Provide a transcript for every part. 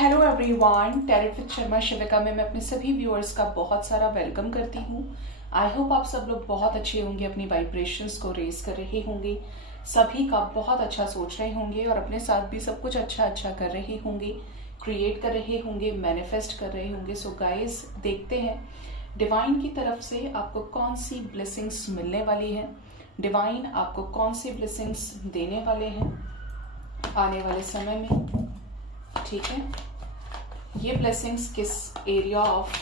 Hello everyone, tarot with Sharma Shivika में मैं अपने सभी व्यूअर्स का बहुत सारा वेलकम करती हूँ। आई होप आप सब लोग बहुत अच्छे होंगे, अपनी वाइब्रेशंस को रेज कर रहे होंगे, सभी का बहुत अच्छा सोच रहे होंगे और अपने साथ भी सब कुछ अच्छा अच्छा कर रहे होंगे, क्रिएट कर रहे होंगे, मैनिफेस्ट कर रहे होंगे। सो गाइज, देखते हैं डिवाइन की तरफ से आपको कौन सी ब्लेसिंग्स मिलने वाली है, डिवाइन आपको कौन सी ब्लेसिंग्स देने वाले हैं आने वाले समय में। ठीक है, ये ब्लेसिंग्स किस एरिया ऑफ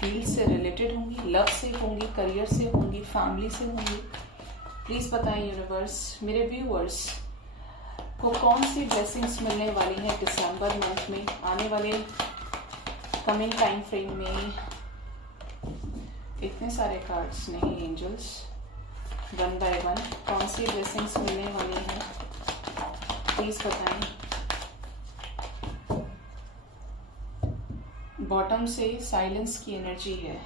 फील्ड से रिलेटेड होंगी, लव से होंगी, करियर से होंगी, फैमिली से होंगी। प्लीज बताएं यूनिवर्स, मेरे व्यूअर्स को कौन सी ब्लेसिंग्स मिलने वाली हैं दिसंबर मंथ में, आने वाले कमिंग टाइम फ्रेम में। इतने सारे कार्ड्स नहीं एंजल्स, वन बाय वन कौन सी ब्लेसिंग्स मिलने वाली हैं प्लीज बताएं। बॉटम से साइलेंस की एनर्जी है।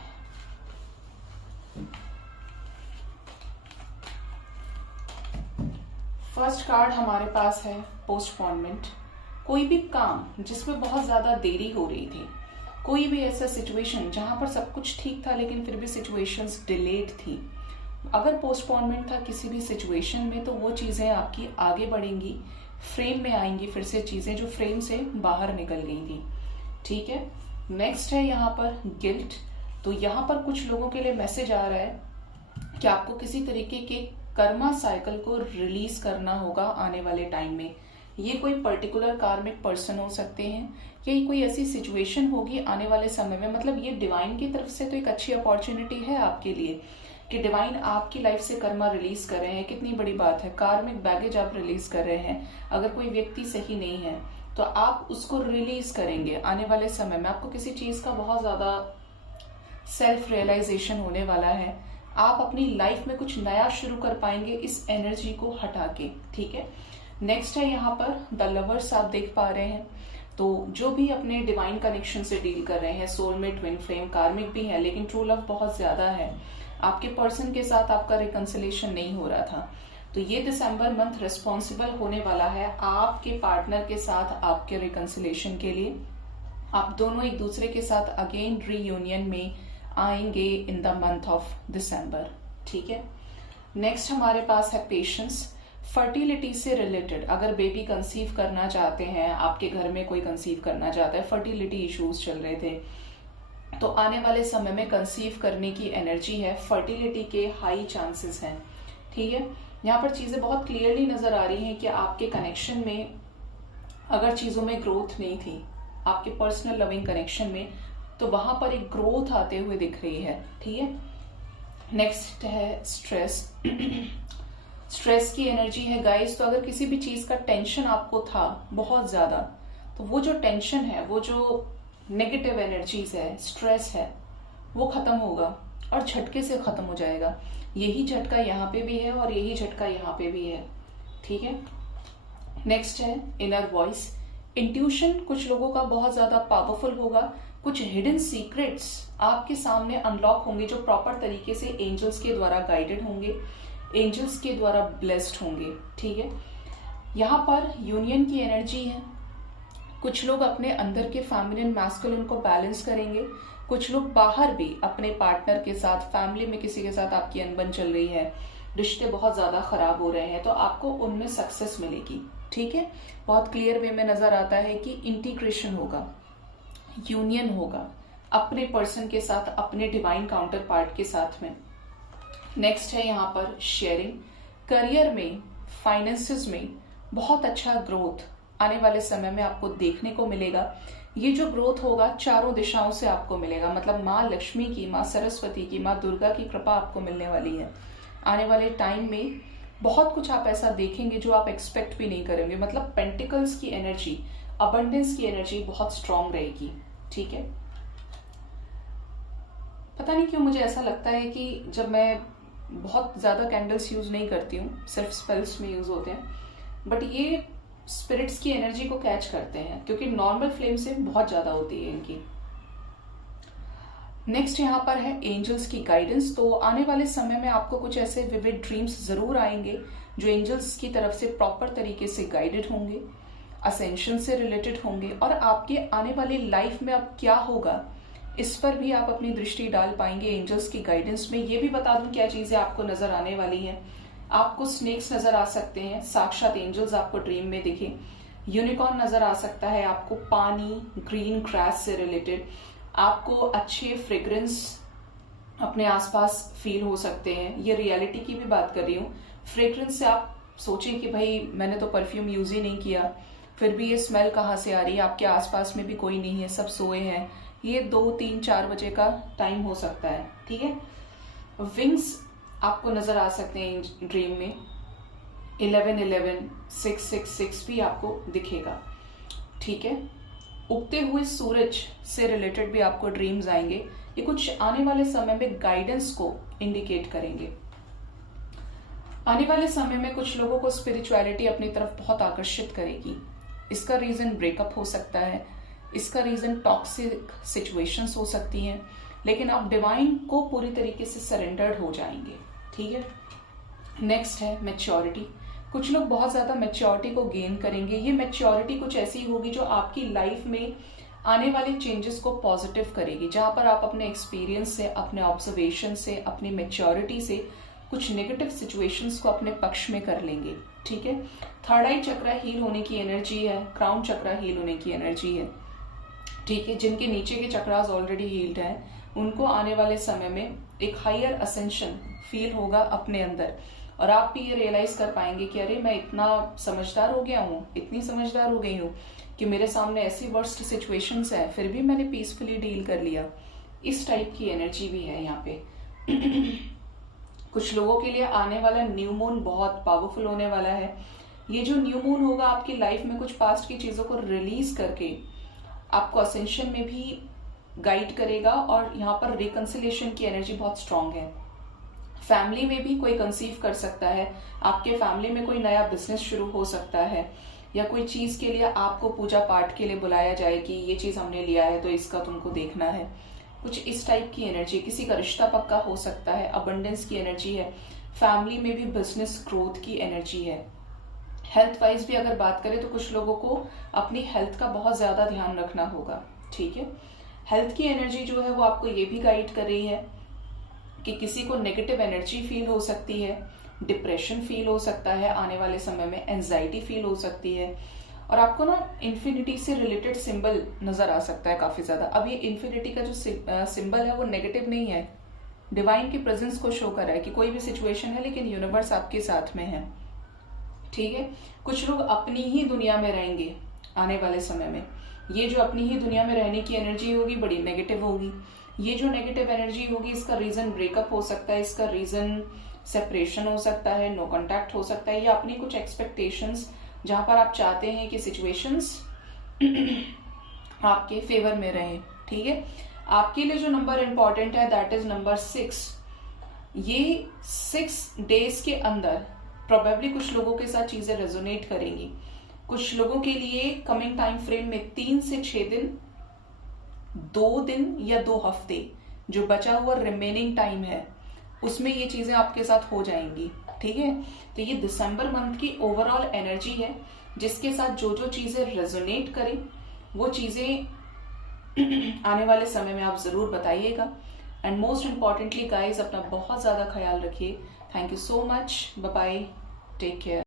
फर्स्ट कार्ड हमारे पास है पोस्टपोनमेंट। कोई भी काम जिसमें बहुत ज्यादा देरी हो रही थी, कोई भी ऐसा सिचुएशन जहां पर सब कुछ ठीक था लेकिन फिर भी सिचुएशंस डिलेड थी, अगर पोस्टपोनमेंट था किसी भी सिचुएशन में तो वो चीजें आपकी आगे बढ़ेंगी, फ्रेम में आएंगी, फिर से चीजें जो फ्रेम से बाहर निकल गई थी। ठीक है, नेक्स्ट है यहाँ पर गिल्ट। तो यहाँ पर कुछ लोगों के लिए मैसेज आ रहा है कि आपको किसी तरीके के कर्मा साइकिल को रिलीज करना होगा आने वाले टाइम में। ये कोई पर्टिकुलर कार्मिक पर्सन हो सकते हैं या ये कोई ऐसी सिचुएशन होगी आने वाले समय में। मतलब ये डिवाइन की तरफ से तो एक अच्छी अपॉर्चुनिटी है आपके लिए कि डिवाइन आपकी लाइफ से कर्मा रिलीज कर रहे हैं। कितनी बड़ी बात है, कार्मिक बैगेज आप रिलीज कर रहे हैं। अगर कोई व्यक्ति सही नहीं है तो आप उसको रिलीज करेंगे आने वाले समय में। आपको किसी चीज का बहुत ज्यादा सेल्फ रियलाइजेशन होने वाला है। आप अपनी लाइफ में कुछ नया शुरू कर पाएंगे इस एनर्जी को हटा के। ठीक है, नेक्स्ट है यहाँ पर द लवर्स, आप देख पा रहे हैं। तो जो भी अपने डिवाइन कनेक्शन से डील कर रहे हैं, सोलमेट, ट्विन फ्लेम, कार्मिक भी है लेकिन ट्रू लव बहुत ज्यादा है, आपके पर्सन के साथ आपका रिकंसिलेशन नहीं हो रहा था, तो ये दिसंबर मंथ रिस्पॉन्सिबल होने वाला है आपके पार्टनर के साथ आपके रिकंसिलेशन के लिए। आप दोनों एक दूसरे के साथ अगेन रीयूनियन में आएंगे in the month of December. ठीक है, नेक्स्ट हमारे पास है पेशेंस। फर्टिलिटी से रिलेटेड अगर बेबी कंसीव करना चाहते हैं, आपके घर में कोई कंसीव करना चाहता है, फर्टिलिटी इश्यूज चल रहे थे, तो आने वाले समय में कंसीव करने की एनर्जी है, फर्टिलिटी के हाई चांसेस हैं। ठीक है, यहाँ पर चीजें बहुत क्लियरली नजर आ रही हैं कि आपके कनेक्शन में अगर चीजों में ग्रोथ नहीं थी, आपके पर्सनल लविंग कनेक्शन में, तो वहां पर एक ग्रोथ आते हुए दिख रही है। ठीक है, नेक्स्ट है स्ट्रेस। स्ट्रेस की एनर्जी है गाइस। तो अगर किसी भी चीज का टेंशन आपको था बहुत ज्यादा, तो वो जो टेंशन है, वो जो नेगेटिव एनर्जीज है, स्ट्रेस है, वो खत्म होगा और झटके से खत्म हो जाएगा। यही झटका यहाँ पे भी है और यही झटका यहाँ पे भी है। ठीक है, नेक्स्ट है इनर वॉइस। इंट्यूशन कुछ लोगों का बहुत ज्यादा पावरफुल होगा। कुछ हिडन सीक्रेट्स आपके सामने अनलॉक होंगे जो प्रॉपर तरीके से एंजल्स के द्वारा गाइडेड होंगे, एंजल्स के द्वारा ब्लेस्ड होंगे। ठीक है, यहाँ पर यूनियन की एनर्जी है। कुछ लोग अपने अंदर के फेमिनिन मैस्कुलिन को बैलेंस करेंगे, कुछ लोग बाहर भी अपने पार्टनर के साथ, फैमिली में किसी के साथ आपकी अनबन चल रही है, रिश्ते बहुत ज्यादा खराब हो रहे हैं, तो आपको उनमें सक्सेस मिलेगी। ठीक है, बहुत क्लियर वे में नजर आता है कि इंटीग्रेशन होगा, यूनियन होगा अपने पर्सन के साथ, अपने डिवाइन काउंटर पार्ट के साथ में। नेक्स्ट है यहाँ पर शेयरिंग। करियर में, फाइनेंसेस में बहुत अच्छा ग्रोथ आने वाले समय में आपको देखने को मिलेगा। ये जो ग्रोथ होगा चारों दिशाओं से आपको मिलेगा। मतलब माँ लक्ष्मी की, माँ सरस्वती की, माँ दुर्गा की कृपा आपको मिलने वाली है। आने वाले टाइम में बहुत कुछ आप ऐसा देखेंगे जो आप एक्सपेक्ट भी नहीं करेंगे। मतलब पेंटिकल्स की एनर्जी, अबंडेंस की एनर्जी बहुत स्ट्रांग रहेगी। ठीक है, पता नहीं क्यों मुझे ऐसा लगता है कि जब मैं बहुत ज्यादा कैंडल्स यूज नहीं करती हूँ, सिर्फ स्पेल्स में यूज होते हैं, बट ये स्पिरिट्स की एनर्जी को कैच करते हैं क्योंकि नॉर्मल फ्लेम से बहुत ज्यादा होती है इनकी। नेक्स्ट यहाँ पर है एंजल्स की गाइडेंस। तो आने वाले समय में आपको कुछ ऐसे विविड ड्रीम्स जरूर आएंगे जो एंजल्स की तरफ से प्रॉपर तरीके से गाइडेड होंगे। असेंशन से रिलेटेड होंगे, और आपके आने वाली लाइफ में अब क्या होगा इस पर भी आप अपनी दृष्टि डाल पाएंगे एंजल्स की गाइडेंस में। ये भी बता दूं क्या चीजें आपको नजर आने वाली हैं। आपको स्नेक्स नजर आ सकते हैं, साक्षात एंजल्स आपको ड्रीम में दिखे। यूनिकॉर्न नजर आ सकता है आपको, पानी, ग्रीन ग्रास से रिलेटेड। आपको अच्छे फ्रेग्रेंस अपने आसपास फील हो सकते हैं। ये रियलिटी की भी बात कर रही हूँ। फ्रेग्रेंस से आप सोचें कि भाई मैंने तो परफ्यूम यूज ही नहीं किया, फिर भी ये स्मेल कहाँ से आ रही है। आपके आसपास में भी कोई नहीं है, सब सोए हैं। ये 2, 3, 4 बजे का टाइम हो सकता है, ठीक है। विंग्स आपको नजर आ सकते हैं ड्रीम में। 1111, 666 भी आपको दिखेगा, ठीक है। उगते हुए सूरज से रिलेटेड भी आपको ड्रीम्स आएंगे। ये कुछ आने वाले समय में गाइडेंस को इंडिकेट करेंगे। आने वाले समय में कुछ लोगों को स्पिरिचुअलिटी अपनी तरफ बहुत आकर्षित करेगी। इसका रीजन ब्रेकअप हो सकता है, इसका रीजन टॉक्सिक सिचुएशंस हो सकती हैं, लेकिन आप डिवाइन को पूरी तरीके से सरेंडर्ड हो जाएंगे, ठीक है। नेक्स्ट है मैच्योरिटी। कुछ लोग बहुत ज्यादा मैच्योरिटी को गेन करेंगे। ये मैच्योरिटी कुछ ऐसी होगी जो आपकी लाइफ में आने वाले चेंजेस को पॉजिटिव करेगी, जहां पर आप अपने एक्सपीरियंस से, अपने ऑब्जर्वेशन से, अपनी मैच्योरिटी से कुछ नेगेटिव सिचुएशंस को अपने पक्ष में कर लेंगे, ठीक है। थर्ड आई चक्र हील होने की एनर्जी है, क्राउन चक्र हील होने की एनर्जी है, ठीक है। जिनके नीचे के चक्रास ऑलरेडी हील्ड हैं, उनको आने वाले समय में एक हायर असेंशन फील होगा अपने अंदर, और आप भी ये रियलाइज कर पाएंगे कि अरे मैं इतना समझदार हो गया हूँ, इतनी समझदार हो गई हूँ कि मेरे सामने ऐसी वर्स्ट सिचुएशंस है, फिर भी मैंने पीसफुली डील कर लिया। इस टाइप की एनर्जी भी है यहाँ पे। कुछ लोगों के लिए आने वाला न्यू मून बहुत पावरफुल होने वाला है। ये जो न्यू मून होगा आपकी लाइफ में कुछ पास्ट की चीजों को रिलीज करके आपको असेंशन में भी गाइड करेगा, और यहाँ पर रिकंसिलेशन की एनर्जी बहुत स्ट्रांग है। फैमिली में भी कोई कंसीव कर सकता है, आपके फैमिली में कोई नया बिजनेस शुरू हो सकता है, या कोई चीज के लिए आपको पूजा पाठ के लिए बुलाया जाए कि ये चीज हमने लिया है तो इसका तुमको देखना है। कुछ इस टाइप की एनर्जी, किसी का रिश्ता पक्का हो सकता है, अबंडेंस की एनर्जी है। फैमिली में भी बिजनेस ग्रोथ की एनर्जी है। हेल्थ वाइज भी अगर बात करें तो कुछ लोगों को अपनी हेल्थ का बहुत ज्यादा ध्यान रखना होगा, ठीक है। हेल्थ की एनर्जी जो है वो आपको ये भी गाइड कर रही है कि किसी को नेगेटिव एनर्जी फील हो सकती है, डिप्रेशन फील हो सकता है आने वाले समय में, एंजाइटी फील हो सकती है, और आपको ना इन्फिनिटी से रिलेटेड सिंबल नजर आ सकता है काफी ज्यादा। अब ये इन्फिनिटी का जो सिंबल है वो नेगेटिव नहीं है, डिवाइन की प्रेजेंस को शो कर रहा है कि कोई भी सिचुएशन है लेकिन यूनिवर्स आपके साथ में है, ठीक है। कुछ लोग अपनी ही दुनिया में रहेंगे आने वाले समय में। ये जो अपनी ही दुनिया में रहने की एनर्जी होगी बड़ी नेगेटिव होगी। ये जो नेगेटिव एनर्जी होगी इसका रीजन ब्रेकअप हो सकता है, इसका रीजन सेपरेशन हो सकता है, नो कांटेक्ट हो सकता है, या अपनी कुछ एक्सपेक्टेशंस जहां पर आप चाहते हैं कि सिचुएशंस आपके फेवर में रहे, ठीक है। आपके लिए जो नंबर इंपॉर्टेंट है दैट इज नंबर 6। ये 6 डेज के अंदर प्रोबेबली कुछ लोगों के साथ चीजें रेजोनेट करेंगी। कुछ लोगों के लिए कमिंग टाइम फ्रेम में 3 से 6 दिन, 2 दिन या 2 हफ्ते जो बचा हुआ रिमेनिंग टाइम है उसमें ये चीजें आपके साथ हो जाएंगी, ठीक है। तो ये दिसंबर मंथ की ओवरऑल एनर्जी है, जिसके साथ जो जो चीजें रेजोनेट करें वो चीजें आने वाले समय में आप जरूर बताइएगा। एंड मोस्ट इंपॉर्टेंटली गाइज अपना बहुत ज्यादा ख्याल रखिए। Thank you so much, bye bye, take care.